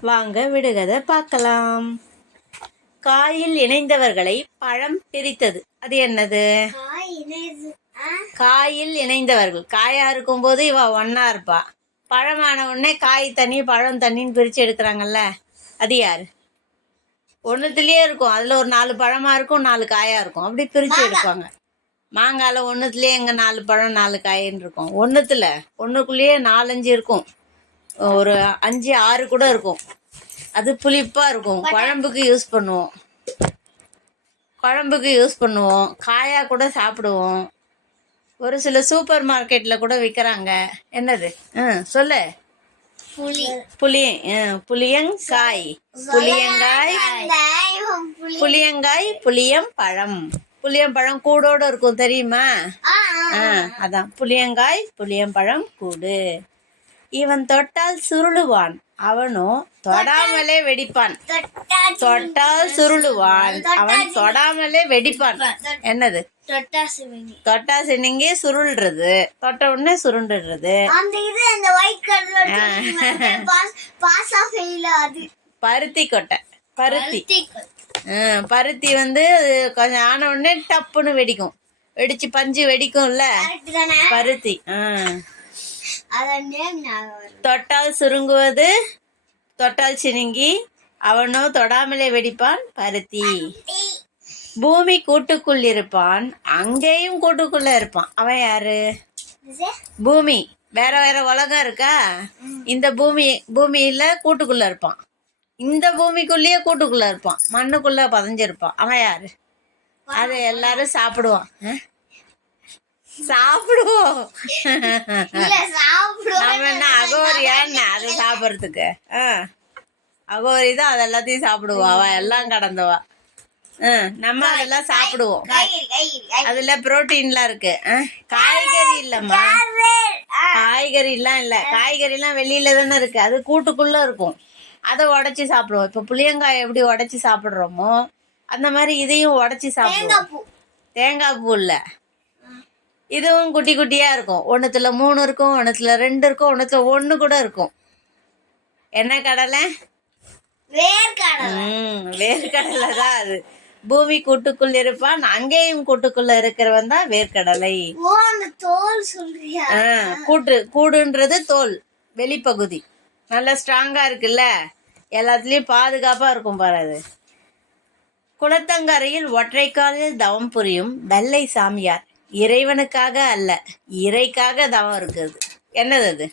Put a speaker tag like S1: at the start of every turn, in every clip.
S1: வாங்க விடுகதை பார்க்கலாம். காயில் இணைந்தவர்களை பழம் பிரித்தது. அது என்னது? காயில் இணைந்தவர்கள். காயா இருக்கும்போது இவ ஒன்னா இருப்பா. பழமான உடனே காய் தண்ணி பழம் தண்ணின்னு பிரித்து எடுக்கிறாங்கல்ல. அது யார்? ஒன்றுத்துலேயே இருக்கும். அதில் ஒரு நாலு பழமாக இருக்கும் நாலு காயாக இருக்கும். அப்படி பிரித்து எடுப்பாங்க. மாங்காயில் ஒன்றுத்துலேயே எங்கே நாலு பழம் நாலு காயின்னு இருக்கும். ஒன்றுத்தில் ஒன்றுக்குள்ளேயே நாலஞ்சு இருக்கும். ஒரு அஞ்சு ஆறு கூட இருக்கும். அது புளிப்பாக இருக்கும். குழம்புக்கு யூஸ் பண்ணுவோம். குழம்புக்கு யூஸ் பண்ணுவோம். காயாக கூட சாப்பிடுவோம். ஒரு சில சூப்பர் மார்க்கெட்டில் கூட விற்கிறாங்க என்னது? ம் சொல்லு.
S2: புளி.
S1: புளி ம், புளியங்காய் புளியங்காய் புளியங்காய் புளியம் பழம். புளியம்பழம் கூடோட இருக்கும் தெரியுமா? ஆ அதான். புளியங்காய் புளியம்பழம் கூடு. இவன் தொட்டால் சுருளுவான். அவனோ தொடாமலே வெடிப்பான். தொட்டால் சுருளுவான். அவன் தொடாமலே வெடிப்பான். என்னது?
S2: தொட்டா
S1: சினிங்கி சுருள்றது. தொட்ட உடனே சுருண்டுடுறது
S2: அது.
S1: பருத்தி கொட்டை. பருத்தி. பருத்தி வந்து கொஞ்சம் ஆன உடனே டப்புன்னு வெடிக்கும். வெடிச்சு பஞ்சு வெடிக்கும்ல. பருத்தி. ஆ
S2: அத நேம் ஞாபகம் வரும்
S1: தொட்டால் சுருங்குவது தொட்டால் சினுங்கி அவனோ தொடாமலே வெடிப்பான் பருத்தி. பூமி கூட்டுக்குள் இருப்பான் அங்கேயும் கூட்டுக்குள்ள இருப்பான். அவன் யாரு? பூமி. வேற வேற உலகம் இருக்கா? இந்த பூமி பூமியில கூட்டுக்குள்ள இருப்பான். இந்த பூமிக்குள்ளேயே கூட்டுக்குள்ள இருப்பான். மண்ணுக்குள்ள பதிஞ்சிருப்பான். அவன் யாரு? அதை எல்லாரும் சாப்பிடுவான்? சாப்பிடுவோம் நம்ம என்ன அகோரியா என்ன? அதை சாப்பிட்றதுக்கு. ஆ. அகோரி தான் அது எல்லாத்தையும் சாப்பிடுவோம் அவ எல்லாம் கடந்தவா. நம்ம அதெல்லாம் சாப்பிடுவோம்.
S2: காய்கறி காய்கறி
S1: அதுல புரோட்டீன்லாம் இருக்கு. காய்கறி இல்லம்மா. காய்கறிலாம் இல்ல. காய்கறிலாம் வெளியில தானே இருக்கு. அது கூட்டுக்குள்ள இருக்கும். அதை உடைச்சி சாப்பிடுவோம். இப்போ புளியங்காய் எப்படி உடைச்சி சாப்பிடுறோமோ அந்த மாதிரி இதையும் உடைச்சி சாப்பிடுவோம். தேங்காய் பூ இல்ல. இதுவும் குட்டி குட்டியா இருக்கும். ஒண்ணுத்துல மூணு இருக்கும் ஒண்ணுத்துல ரெண்டு இருக்கும் ஒண்ணுத்துல ஒண்ணு கூட இருக்கும். என்ன கடலை?
S2: வேர்க்கடலை.
S1: ம் வேர்க்கடலை தான் அது. பூமி கூட்டுக்குள் இருப்பான் அங்கேயும் கூட்டுக்குள்ள இருக்கிறவன் தான் வேர்க்கடலை.
S2: தோல் சொல்றியா?
S1: கூட்டு கூடுன்றது தோல் வெளிப்பகுதி. நல்லா ஸ்ட்ராங்கா இருக்குல்ல? எல்லாத்துலயும் பாதுகாப்பா இருக்கும் பாரு அது. குளத்தங்கரையில் ஒற்றைக்காலில் தவம் புரியும் வெள்ளை சாமியார். இறைவனுக்காக அல்ல இறைக்காக தவம் இருக்குது. என்னது அது?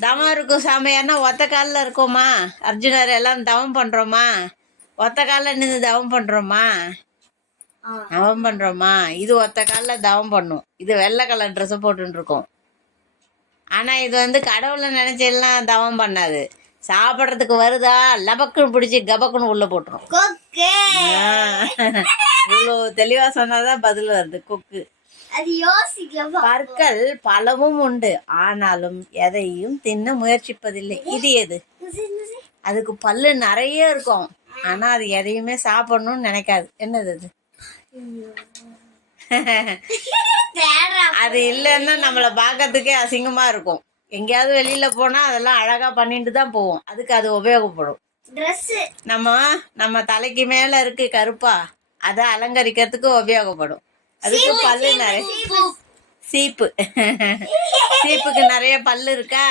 S1: தவம் இருக்கும் சாமியார்னா ஒத்த காலில் இருக்கோமா? அர்ஜுனர் எல்லாம் தவம் பண்றோமா? ஒத்த காலில் நின்று தவம் பண்றோமா?
S2: ஆ.
S1: தவம் பண்றோமா? இது ஒத்த காலில் தவம் பண்ணும். இது வெள்ளை கலர் ட்ரெஸ்ஸை போட்டுன்னு இருக்கோம். ஆனா இது வந்து கடவுளை நினைச்செல்லாம் தவம் பண்ணாது. சாப்பிட்றதுக்கு வருதா? லபக்குன்னு பிடிச்சி கபக்குன்னு உள்ள போட்டுரும்.
S2: கொக்கு.
S1: இவ்வளோ தெளிவா சொன்னாதான் பதில் வருது. கொக்கு. பற்கள் பலவும் உண்டு. ஆனாலும் எதையும் தின்ன முயற்சிப்பதில்லை. இது எது? அதுக்கு பல்லு நிறைய இருக்கும். ஆனா அது எதையுமே சாப்பிடணும்னு நினைக்காது. என்னது அது? அது இல்லைன்னா நம்மளை பார்க்கறதுக்கே அசிங்கமா இருக்கும். எங்கேயாவது வெளியில போனா அதெல்லாம் அழகா பண்ணிட்டு தான் போவோம். அதுக்கு அது உபயோகப்படும். நம்ம நம்ம தலைக்கு மேல இருக்கு கருப்பா அதை அலங்கரிக்கிறதுக்கு உபயோகப்படும். அதுக்கு பல்லு நிறைய சீப்பு. சீப்புக்கு நிறைய பல்லு இருக்கா?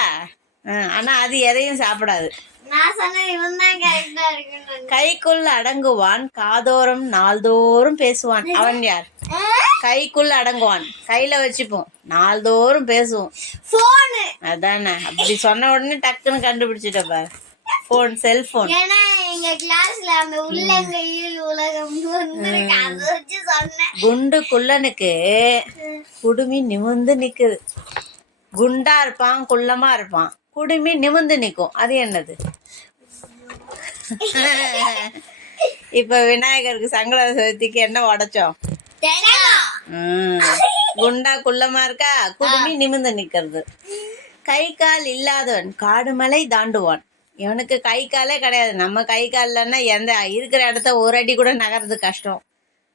S1: ஆ, ஆனா அது எதையும் சாப்பிடாது.
S2: நான் சொன்னது இவன் தான் கரெக்டா இருக்குன்னு
S1: கைக்குள் அடங்குவான் காதோறும் நாள்தோறும் பேசுவான். அவன் யார்? கைக்குள் அடங்குவான். கையில வச்சுப்போம். நாள்தோறும் பேசுவோம்.
S2: போனு
S1: அதானே? அப்படி சொன்ன உடனே டக்குன்னு கண்டுபிடிச்சிட்ட பாரு. ஃபோன் செல்போன்
S2: ஏன்னா எங்க கிளாஸ்ல அந்த உள்ளங்கையில் உலகம் வந்துருக்கு அதை வச்சு சொன்னேன்.
S1: குண்டு குள்ளனுக்கு குடுமி நிமிந்து நிக்குது. குண்டா இருப்பான் குள்ளமா இருப்பான். குடுமி நிமிந்து நிக்கும் அது என்னது? இப்ப விநாயகருக்கு சங்கட சதுர்த்திக்கு என்ன உடைச்சோம். குண்டா குள்ளமா இருக்கா? குடுமி நிமிந்து நிக்கிறது கை கால் இல்லாதவன் காடு மலை தாண்டுவான். இவனுக்கு கை காலே கிடையாது. நம்ம கை கால் இல்லைன்னா எந்த இருக்கிற இடத்த ஒரு அடி கூட நகர்றது கஷ்டம்.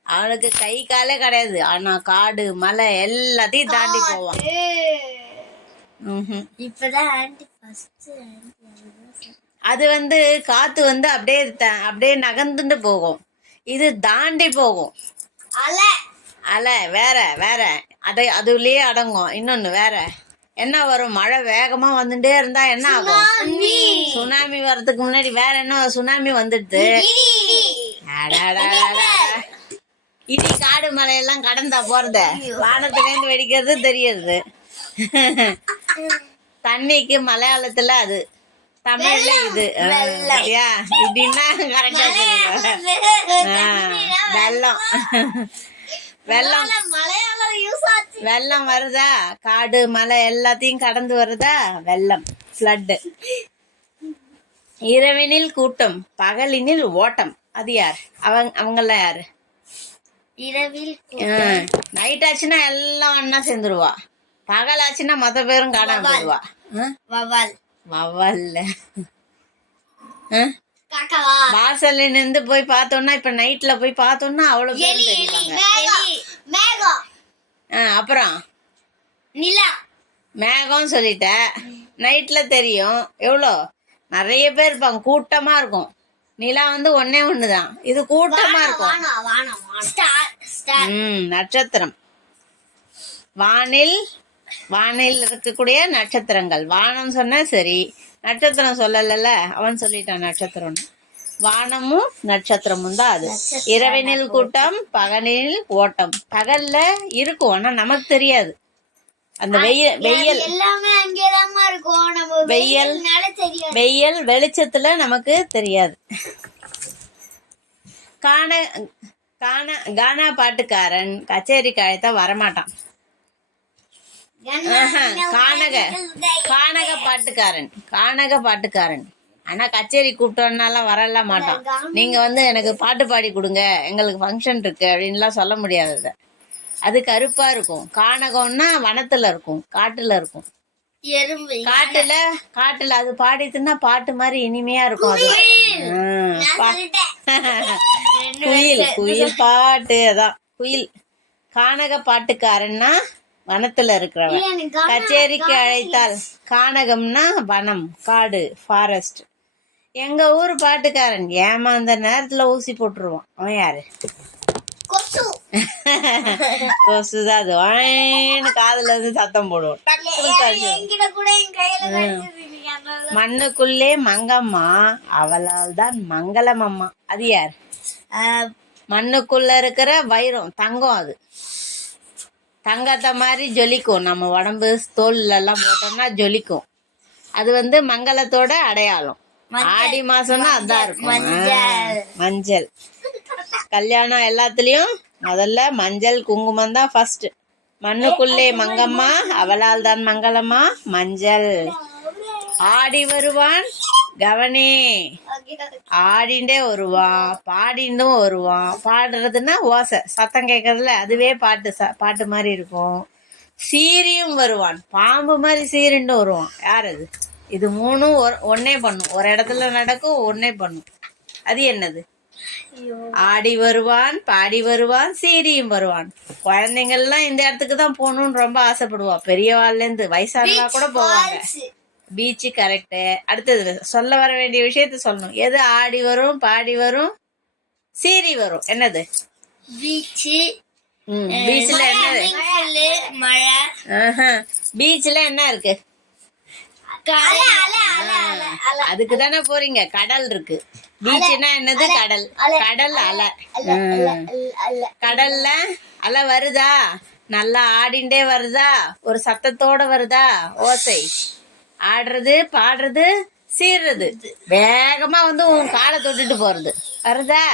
S1: அவனுக்கு கை காலே கிடையாது. ஆனா காடு மலை எல்லாத்தையும் தாண்டி போவான்.
S2: இப்பதான் ஃபர்ஸ்ட்
S1: அது வந்து காத்து வந்து அப்படியே அப்படியே நகர்ந்துட்டு போகும். இது தாண்டி போகும்.
S2: அல.
S1: அலை வேற வேற. அது அதுலயே அடங்கும். இன்னொன்னு வேற. என்ன வரும்? மழை வேகமா வந்துட்டே இருந்தா என்ன ஆகும்? சுனாமி. வர்றதுக்கு முன்னாடி வேற என்ன சுனாமி வந்துடுது. இடி. காடு மலையெல்லாம் கடந்தா போறது? வானத்துலேருந்து வெடிக்கிறது தெரியுது. தண்ணிக்கு மலையாளத்துல அது. தமிழ்ல இது. இப்படின்னா கரெக்டா வெள்ளம். வெள்ளம். வெள்ளம். வருதா? காடு மலை எல்லாத்தையும் கடந்து வருதா? வெள்ளம். ஃப்ளட்டு இரவினில் கூட்டம் பகலினில் ஓட்டம். அது யார்? அவங்க அவங்கெல்லாம் யாரு?
S2: இரவில்
S1: நைட் ஆச்சுன்னா எல்லாம் ஒண்ணா சேர்ந்துருவா. பகல் ஆச்சுன்னா மொத்த பேரும் காணாம போயிடுவா.
S2: வவால்
S1: வவல்ல வாசல்ல நின்று போய் பார்த்தோம்னா இப்ப நைட்ல போய் பார்த்தோம்னா அவ்வளவு பேரும் தெரியுவாங்க. அப்புறம்?
S2: நிலா.
S1: மேகம் சொல்லிட்ட. நைட்ல தெரியும். எவ்வளோ? நிறைய பேர் இருப்பாங்க. கூட்டமா இருக்கும். நிலா வந்து ஒன்னே ஒண்ணுதான். இது கூட்டமா இருக்கும். நட்சத்திரம். வானில் வானில் இருக்கக்கூடிய நட்சத்திரங்கள். வானம் சொன்னா சரி நட்சத்திரம் சொல்லலல்ல? அவன் சொல்லிட்டான் நட்சத்திரம் வானமும் நட்சத்திரமும் தான் அது. இரவினில் கூட்டம் பகலில் ஓட்டம். பகல்ல இருக்கும் ஆனா நமக்கு தெரியாது. அந்த வெயில் வெயில்
S2: எல்லாமே அங்கேதாம்மா இருக்கும். நம்ம
S1: வெயில். வெயில் வெளிச்சத்துல நமக்கு தெரியாது. காண காண கானா பாட்டுக்காரன் கச்சேரிக்கு அழைத்தா வரமாட்டான். கானக. கானக பாட்டுக்காரன். கானக பாட்டுக்காரன். ஆனா கச்சேரி கூப்பிட்டோம்னாலாம் வரல மாட்டான். நீங்க வந்து எனக்கு பாட்டு பாடி கொடுங்க. எங்களுக்கு ஃபங்க்ஷன் இருக்கு அப்படின்லாம் சொல்ல முடியாது அத. அது கருப்பா இருக்கும். கானகம்னா வனத்துல இருக்கும். காட்டுல இருக்கும்.
S2: எறும்பு
S1: காட்டுல காட்டுல அது பாடிட்டுன்னா பாட்டு மாதிரி இனிமையா இருக்கும் அது. குயில். குயில் பாட்டு அதான். குயில். கானக பாட்டுக்காரன்னா வனத்துல இருக்கிறவன் கச்சேரிக்கு அழைத்தால் கானகம்னா வனம் காடு ஃபாரஸ்ட் எங்க ஊர் பாட்டுக்காரன் ஏமாந்த நேரத்துல ஊசி போட்டுருவான். அவன் யாரு?
S2: கொசு.
S1: அது. வாயின்னு காதுல இருந்து சத்தம் போடுவோம் மண்ணுக்குள்ளே மங்கம்மா அவளால் தான் மங்களம் அம்மா. அது யார்? மண்ணுக்குள்ள இருக்கிற வைரம் தங்கம் அது. தங்கத்தை மாதிரி ஜொலிக்கும். நம்ம உடம்பு தோல்ல எல்லாம் போட்டோம்னா ஜொலிக்கும். அது வந்து மங்களத்தோட அடையாளம். ஆடி மாசம்னா அதான் இருக்கும். மஞ்சள். கல்யாணம் எல்லாத்துலயும் முதல்ல மஞ்சள் குங்குமம் தான் ஃபர்ஸ்ட் மண்ணுக்குள்ளே மங்கம்மா அவளால் தான் மங்களம்மா மஞ்சள். ஆடி வருவான் கவனி. ஆடிண்டே வருவான் பாடிண்டும் வருவான் பாடுறதுன்னா ஓசை. சத்தம் கேட்கறதுல அதுவே பாட்டு ச பாட்டு மாதிரி இருக்கும். சீரியும் வருவான். பாம்பு மாதிரி சீரிண்டு வருவான். யார் அது? இது மூணும் ஒண்ணே பண்ணும். ஒரு இடத்துல நடக்கும் ஒண்ணே பண்ணும். அது என்னது? ஆடி வருவான் பாடி வருவான் சீரியும் வருவான். குழந்தைங்கள்லாம் இந்த இடத்துக்கு தான் போகணும்னு ரொம்ப ஆசைப்படுவா. பெரியவாள்ல இருந்து வயசானவா கூட போவாங்க. பீச்சு கரெக்டு அடுத்தது சொல்ல வர வேண்டிய விஷயத்த சொல்லணும். எது ஆடி வரும் பாடி வரும் சீரி வரும்? என்னது?
S2: பீச்சு
S1: ம் பீச்சில் என்னது?
S2: மழை.
S1: ஆஹா பீச்சில் என்ன இருக்கு?
S2: அலை அலை அலை அலை அலை.
S1: அதுக்கு தானே போறீங்க. கடல் இருக்கு. பீச்சுனா என்னது? கடல். கடல் அலை. கடல்ல அலை வருதா? நல்லா ஆடிண்டே வருதா? ஒரு சத்தத்தோட வருதா? ஓசை. ஆடுறது பாடுறது சீர்றது வேகமா வந்து உன் காலை தொட்டுட்டு போறது. வருதா?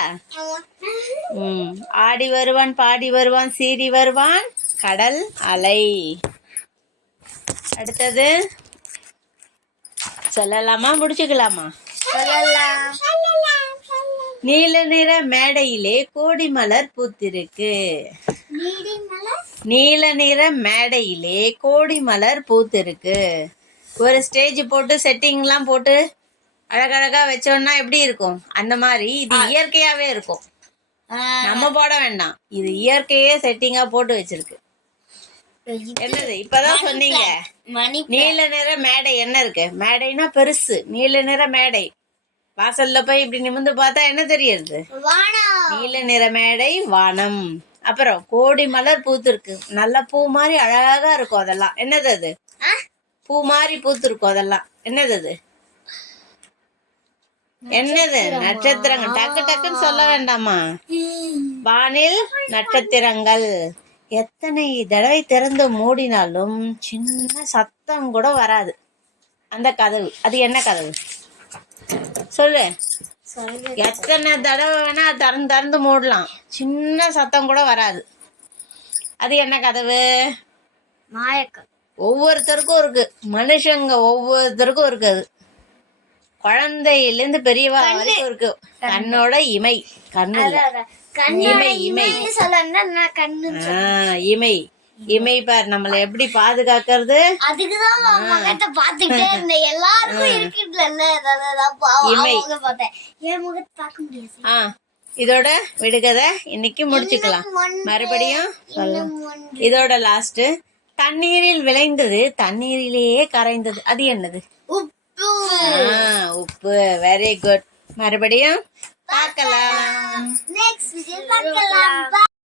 S1: ம். ஆடி வருவான் பாடி வருவான் சீறி வருவான். கடல் அலை. அடுத்தது. சொல்லலாமா? முடிச்சுக்கலாமா? நீல நிற மேடையிலே கோடி மலர் பூத்திருக்கு. நீல நிற மேடையிலே கோடி மலர் பூத்திருக்கு. ஒரு ஸ்டேஜ் போட்டு செட்டிங்லாம் போட்டு அழகழகா வச்சோம்னா எப்படி இருக்கும்? அந்த மாதிரி. இது இயற்கையாவே இருக்கும். நம்ம போட வேண்டாம். இது இயற்கையே செட்டிங்கா போட்டு வச்சிருக்கு. என்னது? இப்பதான் சொன்னீங்க. நீல நிற மேடை. என்ன இருக்கு? மேடைனா பெருசு. நீல நிற மேடை. வாசல்ல போய் இப்படி நிமிந்து பார்த்தா என்ன தெரியுது?
S2: வானம்.
S1: நீல நிற மேடை வானம். அப்புறம் கோடி மலர் பூத்திருக்கு. நல்ல பூ மாதிரி அழகா இருக்கும் அதெல்லாம். என்னது அது? பூ மாதிரி பூத்திருக்கும் அதெல்லாம். என்னது அது? என்னது? நட்சத்திரங்கள். டக்கு டக்குன்னு சொல்ல வேண்டாமா? வானில் நட்சத்திரங்கள். எத்தனை தடவை திறந்து மூடினாலும் சின்ன சத்தம் கூட வராது. அந்த கதவு. அது என்ன கதவு? சொல்லு. எத்தனை தடவை வேணா திறந்து திறந்து மூடலாம். சின்ன சத்தம் கூட வராது. அது என்ன கதவு?
S2: மாயக்கம்
S1: ஒவ்வொருத்தருக்கும் இருக்கு. மனுஷங்க ஒவ்வொருத்தருக்கும் இருக்கு அது. குழந்தையிலேருந்து பெரியவா வரைக்கும் இருக்கு. கண்ணோட இமை. கண்ணு. இமை இமை. இமை. இமை பார் நம்மளை எப்படி பாதுகாக்கிறது?
S2: அதுக்குதான் பாத்துக்கிட்டே இருந்தேன். எல்லாருக்கும் இருக்குல்ல
S1: இதோட விடுகதை இன்னைக்கு முடிச்சுக்கலாம். மறுபடியும் இதோட லாஸ்ட் தண்ணீரில் விளைந்தது தண்ணீரிலேயே கரைந்தது. அது என்னது?
S2: உப்பு.
S1: உப்பு. வெரி குட் மறுபடியும் பார்க்கலாம்.
S2: நெக்ஸ்ட் பார்க்கலாம்.